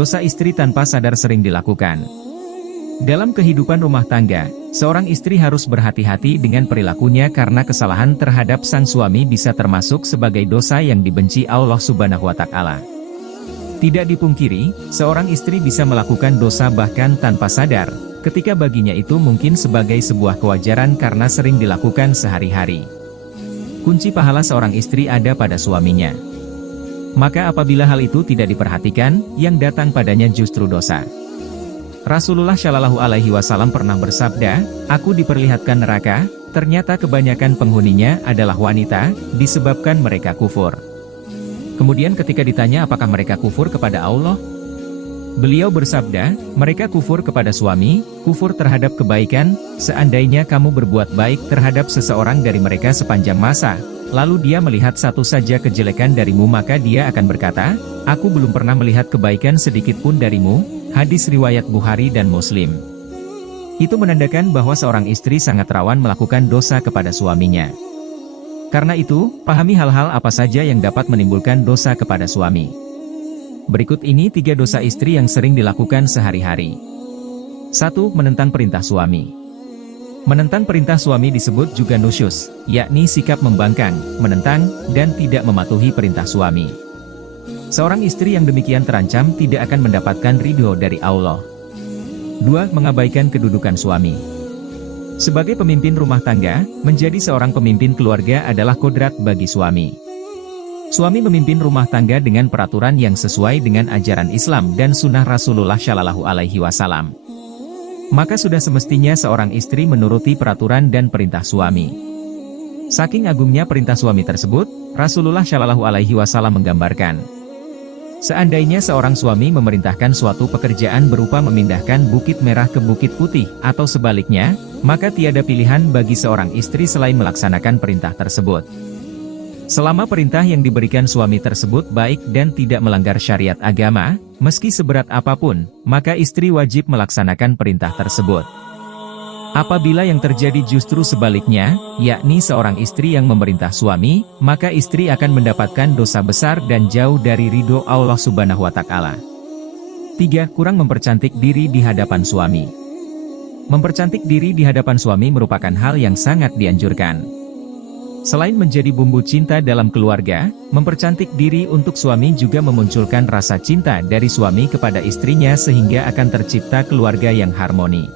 Dosa istri tanpa sadar sering dilakukan. Dalam kehidupan rumah tangga, seorang istri harus berhati-hati dengan perilakunya karena kesalahan terhadap sang suami bisa termasuk sebagai dosa yang dibenci Allah Subhanahu wa Ta'ala. Tidak dipungkiri, seorang istri bisa melakukan dosa bahkan tanpa sadar, ketika baginya itu mungkin sebagai sebuah kewajaran karena sering dilakukan sehari-hari. Kunci pahala seorang istri ada pada suaminya. Maka apabila hal itu tidak diperhatikan, yang datang padanya justru dosa. Rasulullah Shallallahu Alaihi Wasallam pernah bersabda, "Aku diperlihatkan neraka, ternyata kebanyakan penghuninya adalah wanita, disebabkan mereka kufur." Kemudian ketika ditanya apakah mereka kufur kepada Allah, beliau bersabda, "Mereka kufur kepada suami, kufur terhadap kebaikan. Seandainya kamu berbuat baik terhadap seseorang dari mereka sepanjang masa, lalu dia melihat satu saja kejelekan darimu, maka dia akan berkata, 'Aku belum pernah melihat kebaikan sedikit pun darimu.'" Hadis riwayat Bukhari dan Muslim. Itu menandakan bahwa seorang istri sangat rawan melakukan dosa kepada suaminya. Karena itu, pahami hal-hal apa saja yang dapat menimbulkan dosa kepada suami. Berikut ini 3 dosa istri yang sering dilakukan sehari-hari. 1. Menentang perintah suami. Menentang perintah suami disebut juga nusyuz, yakni sikap membangkang, menentang, dan tidak mematuhi perintah suami. Seorang istri yang demikian terancam tidak akan mendapatkan ridho dari Allah. 2. Mengabaikan kedudukan suami. Sebagai pemimpin rumah tangga, menjadi seorang pemimpin keluarga adalah kodrat bagi suami. Suami memimpin rumah tangga dengan peraturan yang sesuai dengan ajaran Islam dan sunnah Rasulullah Shallallahu Alaihi Wasallam. Maka sudah semestinya seorang istri menuruti peraturan dan perintah suami. Saking agungnya perintah suami tersebut, Rasulullah Shallallahu Alaihi Wasallam menggambarkan, seandainya seorang suami memerintahkan suatu pekerjaan berupa memindahkan bukit merah ke bukit putih, atau sebaliknya, maka tiada pilihan bagi seorang istri selain melaksanakan perintah tersebut. Selama perintah yang diberikan suami tersebut baik dan tidak melanggar syariat agama, meski seberat apapun, maka istri wajib melaksanakan perintah tersebut. Apabila yang terjadi justru sebaliknya, yakni seorang istri yang memerintah suami, maka istri akan mendapatkan dosa besar dan jauh dari ridho Allah Subhanahu wa Ta'ala. 3. Kurang mempercantik diri di hadapan suami. Mempercantik diri di hadapan suami merupakan hal yang sangat dianjurkan. Selain menjadi bumbu cinta dalam keluarga, mempercantik diri untuk suami juga memunculkan rasa cinta dari suami kepada istrinya sehingga akan tercipta keluarga yang harmoni.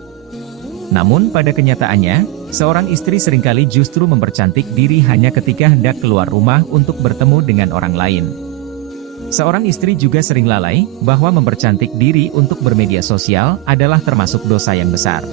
Namun pada kenyataannya, seorang istri seringkali justru mempercantik diri hanya ketika hendak keluar rumah untuk bertemu dengan orang lain. Seorang istri juga sering lalai, bahwa mempercantik diri untuk bermedia sosial adalah termasuk dosa yang besar.